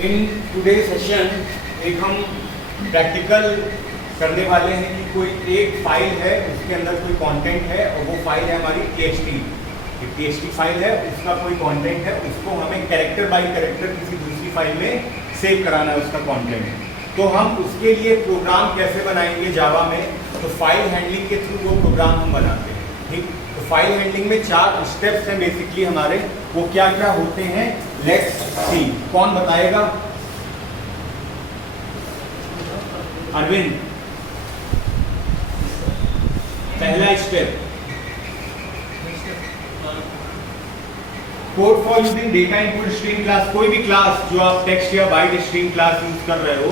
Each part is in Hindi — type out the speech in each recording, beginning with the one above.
इन टुडे सेशन एक हम प्रैक्टिकल करने वाले हैं कि कोई एक फाइल है, उसके अंदर कोई कंटेंट है और वो फाइल है हमारी TXT फाइल है, उसका कोई कंटेंट है, उसको हमें कैरेक्टर बाय कैरेक्टर किसी दूसरी फाइल में सेव कराना है उसका कंटेंट। तो हम उसके लिए प्रोग्राम कैसे बनाएंगे जावा में, तो फाइल हैंडलिंग के थ्रू वो प्रोग्राम हम बनाते हैं। ठीक, तो फाइल हैंडलिंग में 4 स्टेप्स हैं बेसिकली हमारे, वो क्या क्या होते हैं लेट्स सी। कौन बताएगा? अरविंद, पहला step code for using data input stream class. कोई भी क्लास जो आप टेक्स्ट या बाइट स्ट्रीम क्लास यूज कर रहे हो,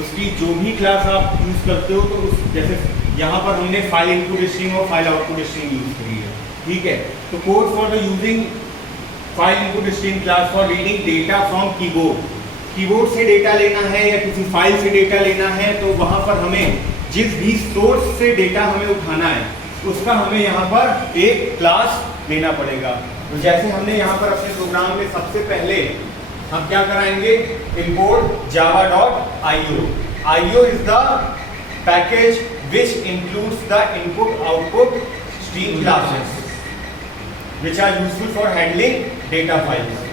उसकी जो भी क्लास आप यूज करते हो, तो उस जैसे यहाँ पर हमने फाइल इनपुट स्ट्रीम और फाइल आउटपुट स्ट्रीम यूज करी है। ठीक है, तो code for the using file input stream class for reading data from keyboard से डेटा लेना है या किसी फाइल से डेटा लेना है, तो वहां पर हमें जिस भी सोर्स से डेटा हमें उठाना है उसका हमें यहाँ पर एक क्लास देना पड़ेगा। तो जैसे हमने यहाँ पर अपने प्रोग्राम में सबसे पहले हम क्या कराएंगे, import java.io। io is the package which includes the input output stream classes which are useful for handling data files।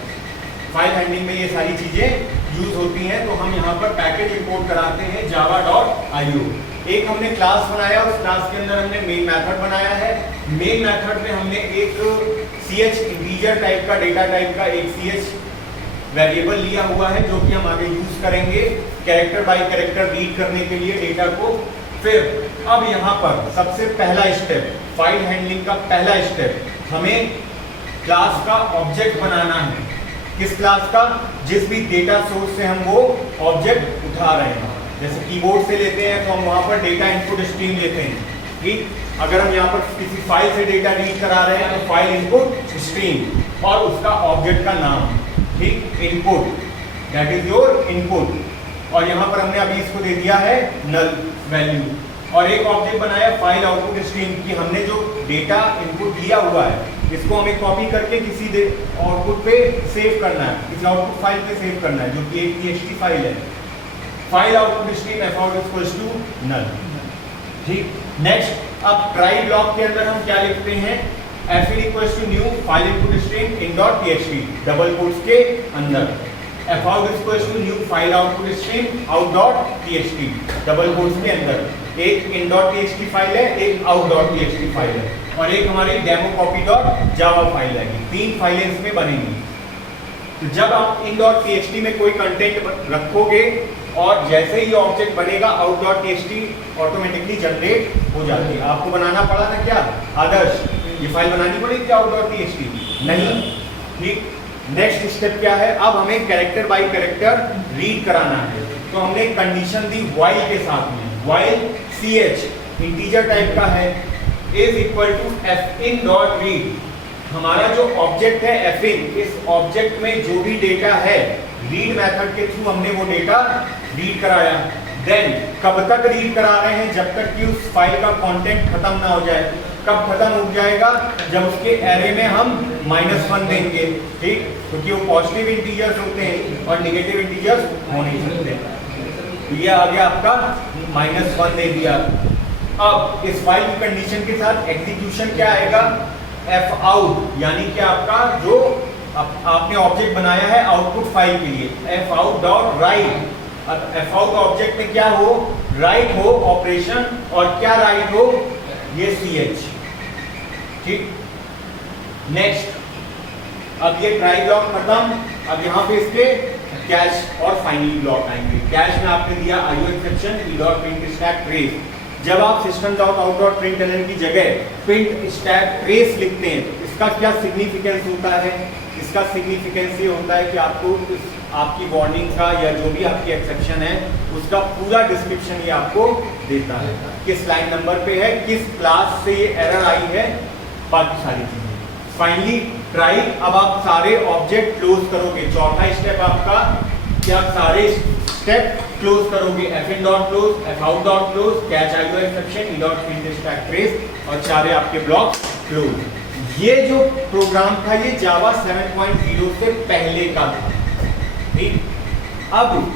File handling में ये सारी चीजें यूज होती हैं, तो हम यहाँ पर पैकेज इंपोर्ट कराते हैं java.io। एक हमने क्लास बनाया, उस क्लास के अंदर हमने मेन मेथड बनाया है। मेन मेथड में हमने एक ch इंटीजर टाइप का, डेटा टाइप का एक ch वेरिएबल लिया हुआ है, जो कि हम आगे यूज करेंगे कैरेक्टर बाय कैरेक्टर रीड करने के लिए डेटा को। फिर अब यहाँ पर सबसे पहला स्टेप, फाइल हैंडलिंग का पहला स्टेप, हमें क्लास का ऑब्जेक्ट बनाना है। किस क्लास का? जिस भी डेटा सोर्स से हम वो ऑब्जेक्ट उठा रहे हैं। जैसे कीबोर्ड से लेते हैं तो हम वहां पर डेटा इनपुट स्ट्रीम लेते हैं। ठीक, अगर हम यहाँ पर किसी फाइल से डेटा रीड करा रहे हैं तो फाइल इनपुट स्ट्रीम और उसका ऑब्जेक्ट का नाम, ठीक, input, that is your input. और यहाँ पर हमने अभी इसको दे दिया है नल वैल्यू। और एक ऑब्जेक्ट बनाया फाइल आउटपुट स्ट्रीम की, हमने जो डेटा इनपुट लिया हुआ है इसको हमें कॉपी करके किसी आउटपुट पे सेव करना है, किसी आउटपुट फाइल पे सेव करना है, जो कि एक TXT फाइल है। File output stream f_out equals to null. ठीक, नेक्स्ट अब ट्राई ब्लॉक के अंदर हम क्या लिखते हैं, f equals to new file input stream in dot txt double quotes के अंदर, f_out equals to new file output stream out dot txt double quotes के अंदर। एक इन डॉट txt फाइल है, एक आउट डॉट txt फाइल है, और एक हमारी demo copy dot Java file है। 3 फाइलें इसमें बनेंगी। तो जब आप इन डॉट txt में कोई कंटेंट रखोगे और जैसे ही ऑब्जेक्ट बनेगा out dot txt automatically generate हो जाती है। आपको बनाना पड़ा था क्या आदर्श, ये फाइल बनानी पड़ी थी आउट डॉट txt? नहीं। ठीक, नेक्स्ट स्टेप क्या है, अब हमें कैरेक्टर बाय कैरेक्टर रीड कराना है। तो हमने कंडीशन दी while के साथ में, while ch इंटीजर टाइप का है is equal to fin dot read. हमारा जो ऑब्जेक्ट है fin, इस ऑब्जेक्ट में जो भी डेटा है रीड मेथड के थ्रू हमने वो डेटा रीड कराया। देन कब तक रीड करा रहे हैं, जब तक कि उस फाइल का कंटेंट खत्म ना हो जाए। कब खत्म हो जाएगा, जब उसके एरे में हम -1 देंगे। ठीक, क्योंकि वो पॉजिटिव इंटीजर्स होते हैं और नेगेटिव इंटीजर्स हो नहीं सकते। ये आ गया आपका -1 दे दिया। अब इस फाइल की कंडीशन के साथ एग्जीक्यूशन क्या आएगा, f_out, यानी कि आपका जो आपने ऑब्जेक्ट बनाया है आउटपुट फाइल के लिए, f_out dot right. f_out object में क्या हो, राइट हो ऑपरेशन, और क्या राइट हो, ये ch। ठीक, नेक्स्ट अब ये ट्राई ब्लॉक खत्म। अब यहाँ पे इसके कैश और फाइनली ब्लॉक आएंगे। कैश में आपने दिया IO exception e dot print stack trace. जब आप system dot out dot println की जगह प्रिंट स्टैक ट्रेस लिखते हैं तो इसका क्या सिग्निफिकेंस होता है, इसका सिग्निफिकेंस ये होता है कि आपको आपकी वार्निंग का या जो भी आपकी एक्सेप्शन है उसका पूरा डिस्क्रिप्शन ये आपको देता है, किस लाइन नंबर पे है, किस क्लास से ये एरर आई है, बाकी सारी चीजें। फाइनली ट्राई, अब आप सारे ऑब्जेक्ट क्लोज करोगे। चौथा स्टेप आपका कि आप सारे स्टेप क्लोज करोगे, fin dot close, f_out dot close, catch IO exception e dot print stack trace, और सारे आपके ब्लॉक क्लोज। ये जो प्रोग्राम था ये जावा 7.0 से पहले का था। ठीक, अब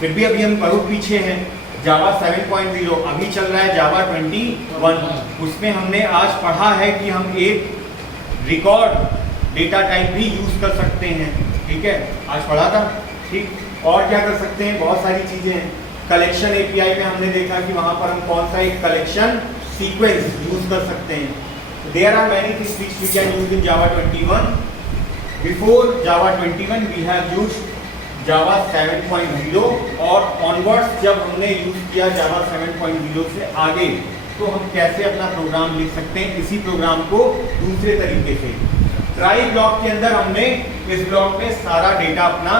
फिर भी अभी हम बहुत पीछे हैं। जावा 7.0 अभी चल रहा है जावा 21। उसमें हमने आज पढ़ा है कि हम एक रिकॉर्ड डेटा टाइप भी यूज कर सकते हैं, ठीक है, आज पढ़ा था, ठीक। और क्या कर सकते हैं, बहुत सारी चीजें हैं। कलेक्शन एपीआई में हमने देखा कि वहां पर हम कौन सा एक कलेक्शन सीक्वेंस यूज कर सकते हैं। There are many things which we can use in Java 21। Before Java 21 we have used Java 7.0 और ऑनवर्ड्स जब हमने यूज किया जावा 7.0 से आगे, तो हम कैसे अपना प्रोग्राम लिख सकते हैं इसी प्रोग्राम को दूसरे तरीके से। ट्राई ब्लॉक के अंदर हमने इस ब्लॉक में सारा डेटा अपना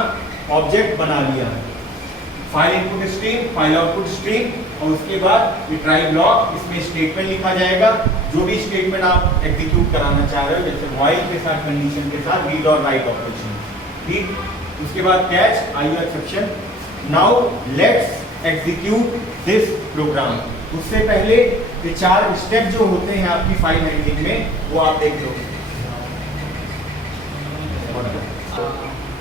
ऑब्जेक्ट बना लिया, file input stream, file output stream, और उसके बाद ये ट्राई ब्लॉक, इसमें स्टेटमेंट लिखा जाएगा, जो भी स्टेटमेंट आप एग्जीक्यूट कराना चाह रहे हो, जैसे व्हाइल के साथ कंडीशन के साथ रीड और राइट ऑपरेशन, ठीक। उसके बाद catch, IO exception. Now let's execute this program. उससे पहले ये 4 स्टेप जो होते हैं आपकी फाइल हैंडलिंग में, वो आप देख लो।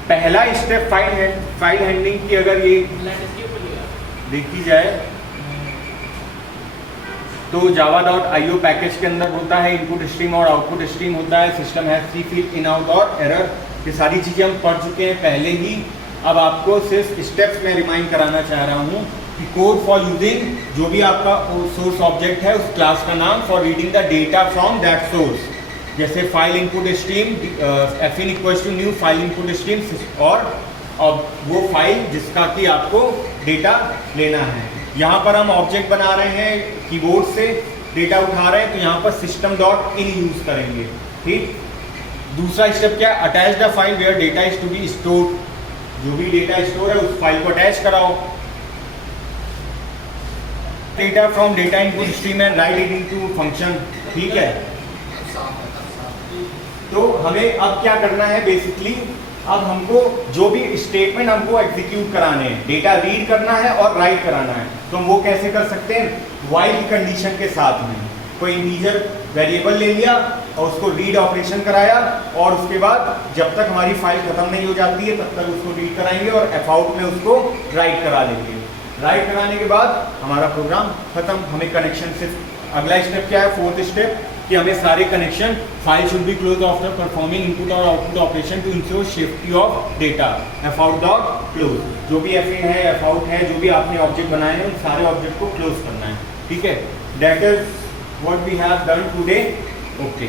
पहला स्टेप फाइल हैंडलिंग की अगर ये देखी जाए तो java.io पैकेज के अंदर होता है इनपुट स्ट्रीम और आउटपुट स्ट्रीम होता है, सिस्टम है सी फील्ड इन आउट और एरर, ये सारी चीज़ें हम पढ़ चुके हैं पहले ही। अब आपको सिर्फ स्टेप्स में रिमाइंड कराना चाह रहा हूँ कि कोड फॉर यूजिंग जो भी आपका सोर्स ऑब्जेक्ट है उस क्लास का नाम, for reading the data from that source, जैसे file input stream fin equals to new file input stream, और वो फाइल जिसका कि आपको डेटा लेना है। यहाँ पर हम ऑब्जेक्ट बना रहे हैं, कीबोर्ड से डेटा उठा रहे हैं, तो यहाँ पर system डॉट इन यूज करेंगे, ठीक। दूसरा स्टेप क्या है, attach the file where data is to be stored, जो भी डेटा स्टोर है उस फाइल को अटैच कराओ। Data from data input stream and right it into function, ठीक है। तो हमें अब क्या करना है, बेसिकली अब हमको जो भी स्टेटमेंट हमको एग्जीक्यूट कराने हैं, डेटा रीड करना है और राइट कराना है, तो हम वो कैसे कर सकते हैं, व्हाइल कंडीशन के साथ में कोई इंटीजर वेरिएबल ले लिया और उसको रीड ऑपरेशन कराया, और उसके बाद जब तक हमारी फाइल खत्म नहीं हो जाती है तब तक उसको रीड कराएंगे और एफ आउट में उसको राइट करा देंगे। राइट कराने के बाद हमारा प्रोग्राम खत्म। हमें कनेक्शन से अगला स्टेप क्या है, 4th स्टेप, कि हमें सारे connection, file should be close after performing input और output operation to ensure safety of data, F out dot close, जो भी एफ इन है, एफ आउट है, जो भी आपने ऑब्जेक्ट बनाए हैं उन सारे ऑब्जेक्ट को क्लोज करना है, ठीक है। That is what we have done today, okay.